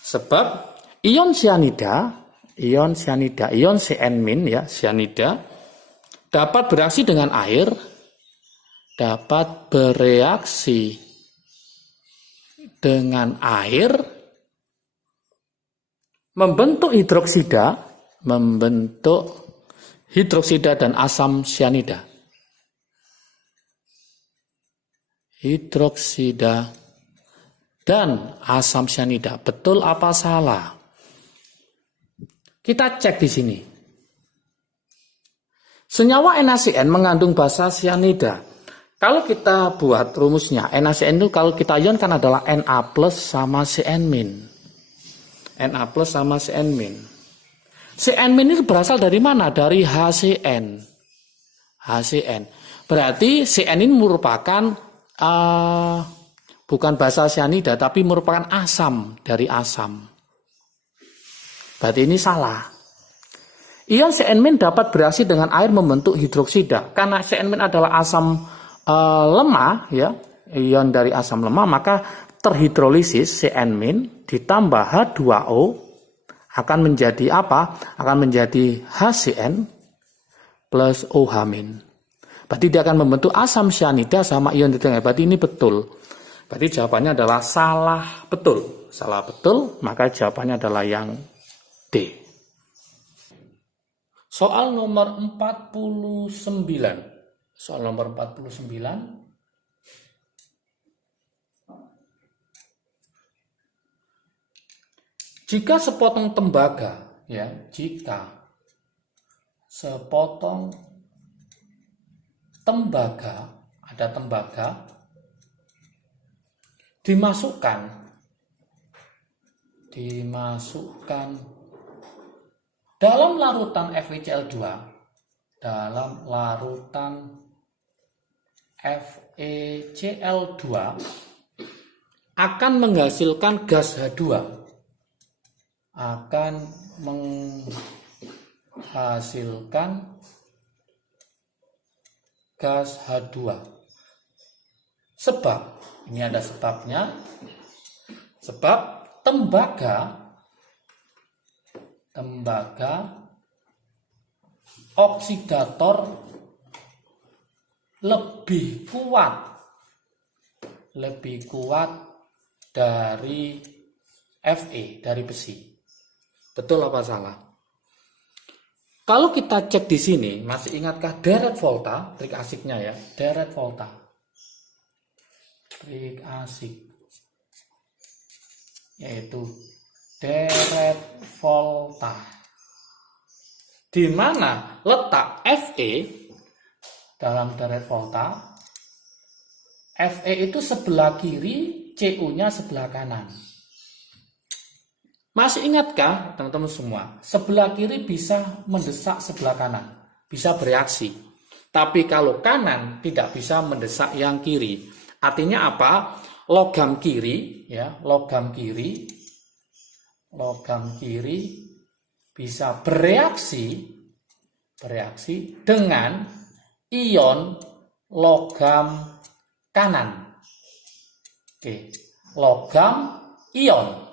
Sebab ion cyanida, ion CN- ya, cyanida dapat bereaksi dengan air, membentuk hidroksida dan asam cyanida. Hidroksida dan asam cyanida. Betul apa salah? Kita cek di sini. Senyawa NaCN mengandung basa cyanida. Kalau kita buat rumusnya, NaCN itu kalau kita ionkan adalah Na plus sama Cn-. Na plus sama Cn-. Cn- itu berasal dari mana? Dari HCN. Berarti Cn ini merupakan bukan basa cyanida, tapi merupakan asam dari asam. Berarti ini salah. Ion Cn- dapat bereaksi dengan air membentuk hidroksida. Karena Cn- adalah asam lemah, ya, ion dari asam lemah, maka terhidrolisis Cn- ditambah H2O akan menjadi apa? Akan menjadi HCN plus OH-. Berarti dia akan membentuk asam cyanida sama ion di tengah. Berarti ini betul. Berarti jawabannya adalah salah betul. Salah betul, maka jawabannya adalah yang D. Soal nomor 49. Soal nomor 49. Jika sepotong tembaga, ya, jika sepotong tembaga, ada tembaga, dimasukkan dalam larutan FeCl2, akan menghasilkan gas H2. Sebab, ini ada sebabnya, sebab tembaga tembaga oksidator lebih kuat dari Fe, dari besi. Betul apa salah? Kalau kita cek di sini, masih ingatkah deret volta, trik asiknya ya, deret volta. Trik asik yaitu deret volta. Di mana letak Fe dalam deret volta? Fe itu sebelah kiri, Cu-nya sebelah kanan. Masih ingatkah teman-teman semua? Sebelah kiri bisa mendesak sebelah kanan, bisa bereaksi. Tapi kalau kanan tidak bisa mendesak yang kiri. Artinya apa? Logam kiri, ya, logam kiri bisa bereaksi dengan ion logam kanan. Oke, logam ion.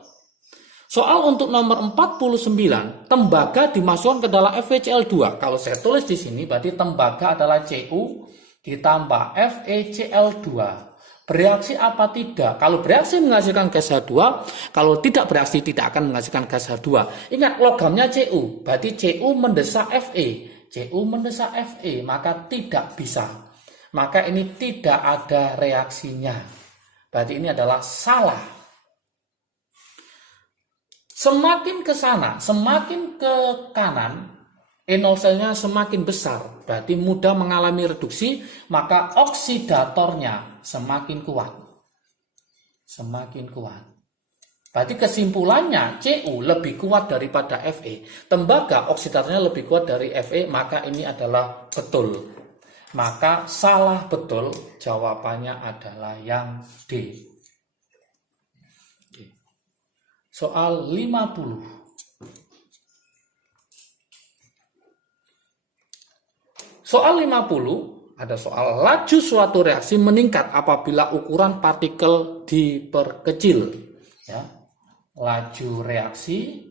Soal untuk nomor 49, tembaga dimasukkan ke dalam FeCl2. Kalau saya tulis di sini berarti tembaga adalah Cu ditambah FeCl2. Bereaksi apa tidak? Kalau bereaksi menghasilkan gas H2, kalau tidak bereaksi tidak akan menghasilkan gas H2. Ingat logamnya Cu, berarti Cu mendesak Fe. Cu mendesak Fe, maka tidak bisa. Maka ini tidak ada reaksinya. Berarti ini adalah salah. Semakin ke sana, semakin ke kanan, E0 selnya semakin besar, berarti mudah mengalami reduksi, maka oksidatornya semakin kuat. Semakin kuat. Berarti kesimpulannya Cu lebih kuat daripada Fe. Tembaga oksidatornya lebih kuat dari Fe, maka ini adalah betul. Maka salah betul, jawabannya adalah yang D. Soal 50. Soal 50 ada soal laju suatu reaksi meningkat apabila ukuran partikel diperkecil. Ya. Laju reaksi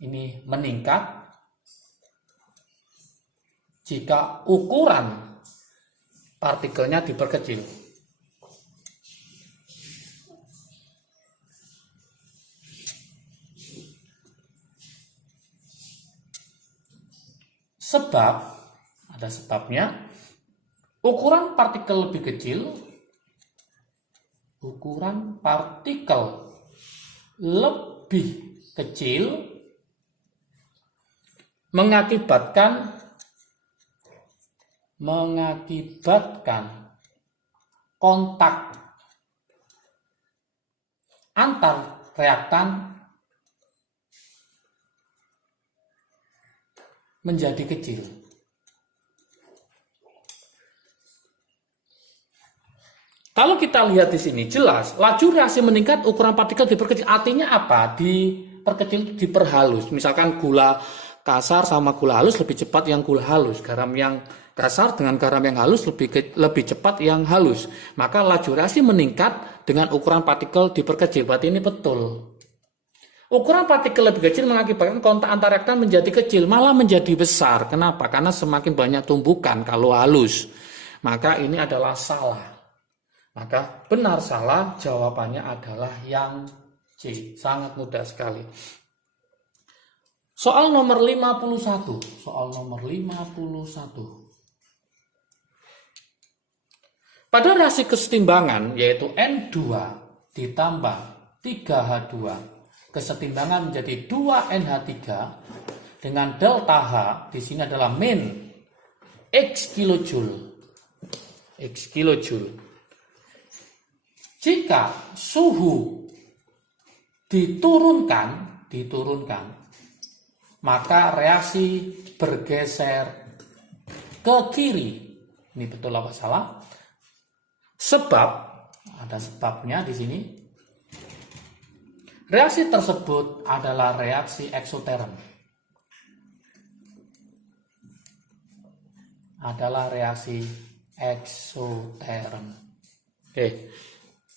ini meningkat jika ukuran partikelnya diperkecil. Sebab, ada sebabnya, ukuran partikel lebih kecil, mengakibatkan kontak antar reaktan menjadi kecil. Kalau kita lihat di sini jelas laju reaksi meningkat, ukuran partikel diperkecil. Artinya apa? Diperkecil, diperhalus. Misalkan gula kasar sama gula halus lebih cepat yang gula halus. Garam yang kasar dengan garam yang halus lebih cepat yang halus. Maka laju reaksi meningkat dengan ukuran partikel diperkecil. Berarti ini betul. Ukuran partikel lebih kecil mengakibatkan kontak antar reaktan menjadi kecil, malah menjadi besar. Kenapa? Karena semakin banyak tumbukan kalau halus. Maka ini adalah salah. Maka benar salah jawabannya adalah yang C. Sangat mudah sekali. Soal nomor 51. Pada reaksi kesetimbangan yaitu N2 ditambah 3H2. Kesetimbangan menjadi 2NH3 dengan delta H di sini adalah min X kilojoule. Jika suhu diturunkan, maka reaksi bergeser ke kiri. Ini betul apa salah? Sebab ada sebabnya di sini. Reaksi tersebut adalah reaksi eksoterm. Oke.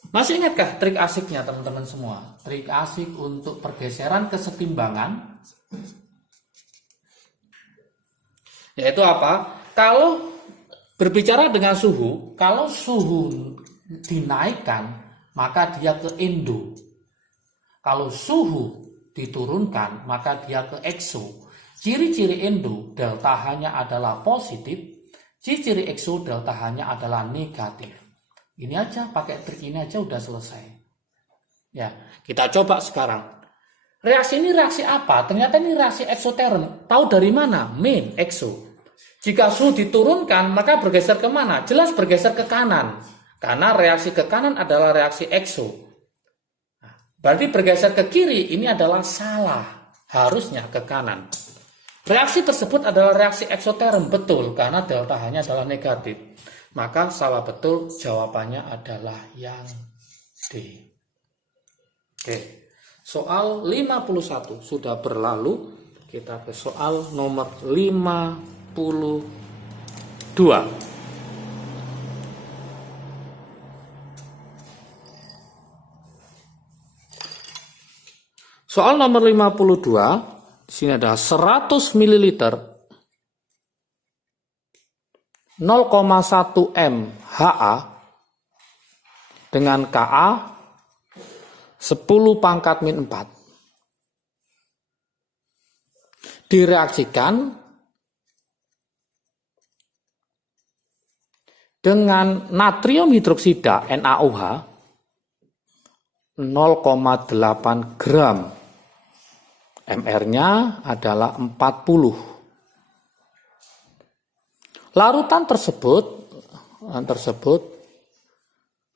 Masih ingatkah trik asiknya teman-teman semua? Trik asik untuk pergeseran kesetimbangan yaitu apa? Kalau berbicara dengan suhu, kalau suhu dinaikkan maka dia ke endo. Kalau suhu diturunkan maka dia ke exo. Ciri-ciri endo delta H-nya adalah positif, ciri-ciri exo delta H-nya adalah negatif. Ini aja, pakai trik ini aja udah selesai. Ya, kita coba sekarang. Reaksi ini reaksi apa? Ternyata ini reaksi eksoterm. Tahu dari mana? Main, exo. Jika suhu diturunkan, maka bergeser ke mana? Jelas bergeser ke kanan. Karena reaksi ke kanan adalah reaksi exo. Berarti bergeser ke kiri, ini adalah salah. Harusnya ke kanan. Reaksi tersebut adalah reaksi eksoterm, betul. Karena delta H-nya adalah negatif. Maka salah betul, jawabannya adalah yang D. Oke, soal 51 sudah berlalu. Kita ke soal nomor 52. Soal nomor 52, di sini ada 100 ml 0,1 m HA dengan Ka 10 pangkat min 4 direaksikan dengan natrium hidroksida NaOH 0,8 gram. MR-nya adalah 40. Larutan tersebut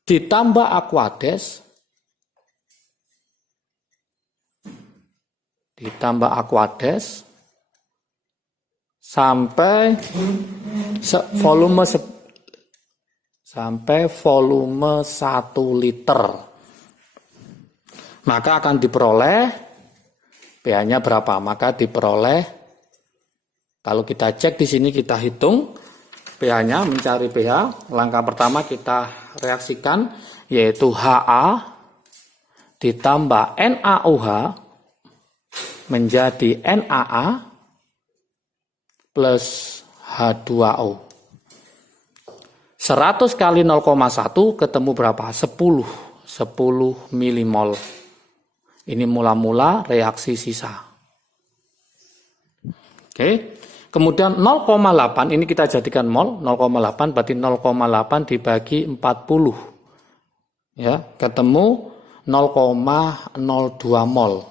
ditambah aquades sampai volume 1 liter. Maka akan diperoleh pH-nya berapa? Maka diperoleh, kalau kita cek di sini, kita hitung pH-nya, mencari pH. Langkah pertama kita reaksikan, yaitu Ha ditambah NaOH menjadi NaA plus H2O. 100 kali 0,1 ketemu berapa? 10 milimol. Ini mula-mula reaksi sisa. Oke. Kemudian 0,8 ini kita jadikan mol, 0,8 berarti 0,8 dibagi 40. Ya, ketemu 0,02 mol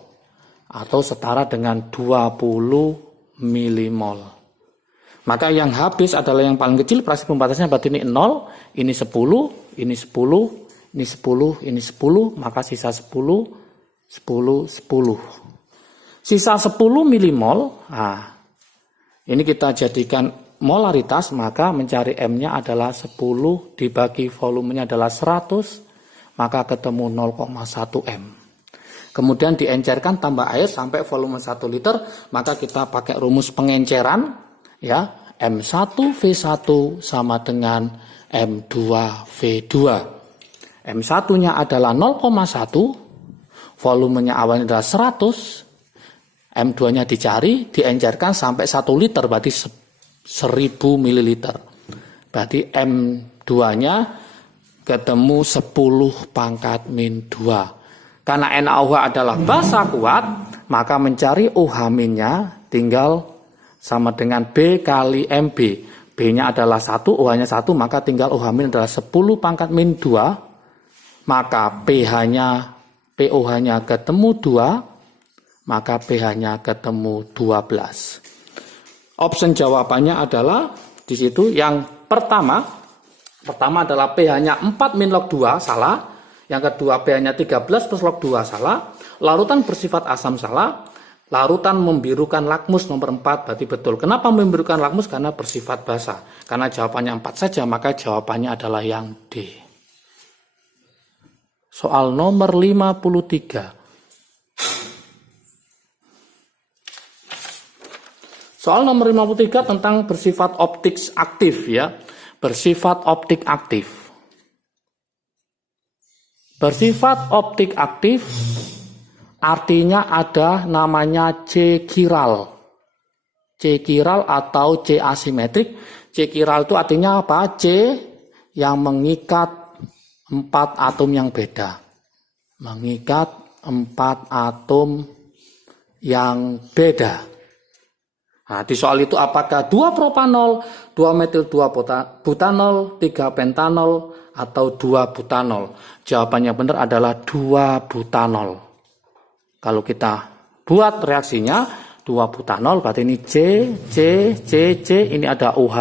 atau setara dengan 20 milimol. Maka yang habis adalah yang paling kecil, fraksi pembatasnya berarti ini 0, ini 10, ini 10, ini 10, ini 10, maka sisa 10, 10, 10. Sisa 10 milimol, nah, ini kita jadikan molaritas, maka mencari M-nya adalah 10 dibagi volumenya adalah 100, maka ketemu 0,1 M. Kemudian diencerkan tambah air sampai volume 1 liter, maka kita pakai rumus pengenceran, ya, M1V1 sama dengan M2V2. M1-nya adalah 0,1, volumenya awalnya adalah 100, M2-nya dicari, diencerkan sampai 1 liter, berarti 1000 ml. Berarti M2-nya ketemu 10 pangkat min 2. Karena NaOH adalah basa kuat, maka mencari OH-nya tinggal sama dengan B kali MB. B-nya adalah 1, OH-nya 1, maka tinggal OH- adalah 10 pangkat min 2. Maka POH-nya ketemu 2. Maka pH-nya ketemu 12. Option jawabannya adalah di situ yang pertama adalah pH-nya 4 min log 2, salah. Yang kedua pH-nya 13 plus log 2, salah. Larutan bersifat asam, salah. Larutan membirukan lakmus nomor 4, berarti betul. Kenapa membirukan lakmus? Karena bersifat basa. Karena jawabannya 4 saja, maka jawabannya adalah yang D. Soal nomor 53. Soal nomor 53 tentang bersifat optik aktif, ya. Bersifat optik aktif. Bersifat optik aktif, artinya ada namanya C chiral. C chiral atau C asimetrik. C chiral itu artinya apa? C yang mengikat 4 atom yang beda. Mengikat 4 atom yang beda. Nah, di soal itu apakah 2 propanol, 2 metil 2 butanol, 3 pentanol, atau 2 butanol? Jawabannya benar adalah 2 butanol. Kalau kita buat reaksinya, 2 butanol berarti ini C, ini ada OH,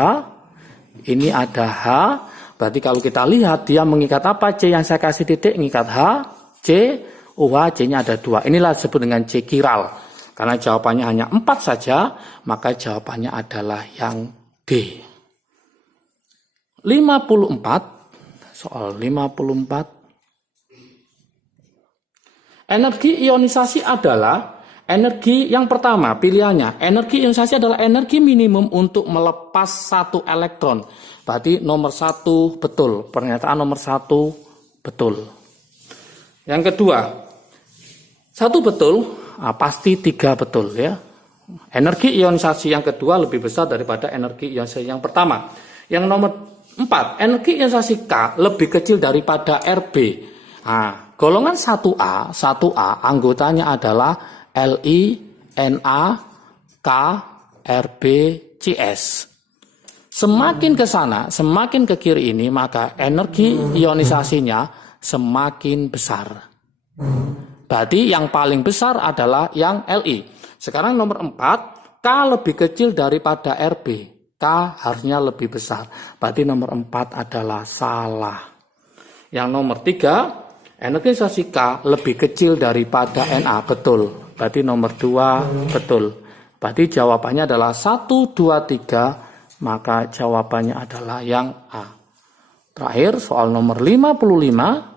ini ada H. Berarti kalau kita lihat dia mengikat apa? C yang saya kasih titik mengikat H, C, OH, C-nya ada 2. Inilah disebut dengan C chiral. Karena jawabannya hanya 4 saja, maka jawabannya adalah yang D. 54, soal 54. Energi ionisasi adalah energi yang pertama, pilihannya. Energi ionisasi adalah energi minimum untuk melepas 1 elektron. Berarti nomor 1 betul. Pernyataan nomor 1 betul. Yang kedua, 1 betul. Pasti 3 betul ya. Energi ionisasi yang kedua lebih besar daripada energi ionisasi yang pertama. Yang nomor 4, energi ionisasi K lebih kecil daripada RB. Nah, golongan 1A anggotanya adalah Li, Na, K, Rb, Cs. Semakin ke sana, semakin ke kiri ini, maka energi ionisasinya semakin besar. Berarti yang paling besar adalah yang Li. Sekarang nomor 4, K lebih kecil daripada Rb. K harusnya lebih besar. Berarti nomor 4 adalah salah. Yang nomor 3, energi ionisasi K lebih kecil daripada Na. Betul. Berarti nomor 2 betul. Berarti jawabannya adalah 1, 2, 3. Maka jawabannya adalah yang A. Terakhir soal nomor 55.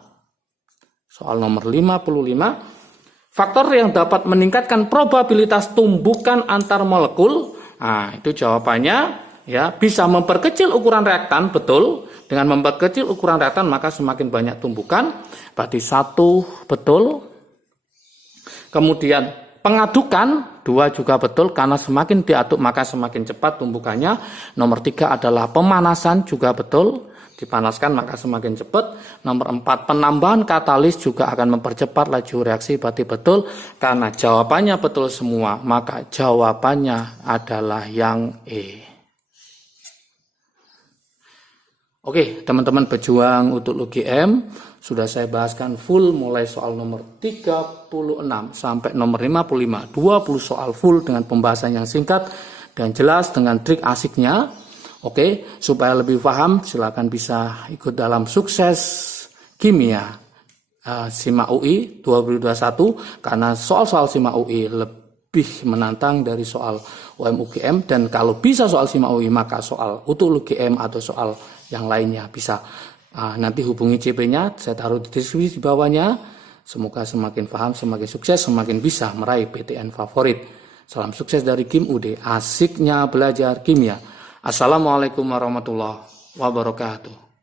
Soal nomor 55, faktor yang dapat meningkatkan probabilitas tumbukan antar molekul. Nah, itu jawabannya ya, bisa memperkecil ukuran reaktan, betul. Dengan memperkecil ukuran reaktan maka semakin banyak tumbukan. Berarti 1 betul. Kemudian pengadukan 2 juga betul, karena semakin diaduk maka semakin cepat tumbukannya. Nomor 3 adalah pemanasan juga betul. Dipanaskan maka semakin cepat. Nomor 4, penambahan katalis juga akan mempercepat laju reaksi. Berarti betul, karena jawabannya betul semua, maka jawabannya adalah yang E. Oke, teman-teman pejuang untuk UGM, sudah saya bahaskan full mulai soal nomor 36 sampai nomor 55. 20 soal full dengan pembahasan yang singkat dan jelas dengan trik asiknya. Oke, supaya lebih paham silakan bisa ikut dalam sukses kimia SIMA UI 2021, karena soal-soal SIMA UI lebih menantang dari soal UM UGM, dan kalau bisa soal SIMA UI maka soal UTUL UGM atau soal yang lainnya bisa. Nanti hubungi CP-nya, saya taruh di deskripsi di bawahnya. Semoga semakin paham, semakin sukses, semakin bisa meraih PTN favorit. Salam sukses dari Kim UD, asiknya belajar kimia. Assalamualaikum warahmatullahi wabarakatuh.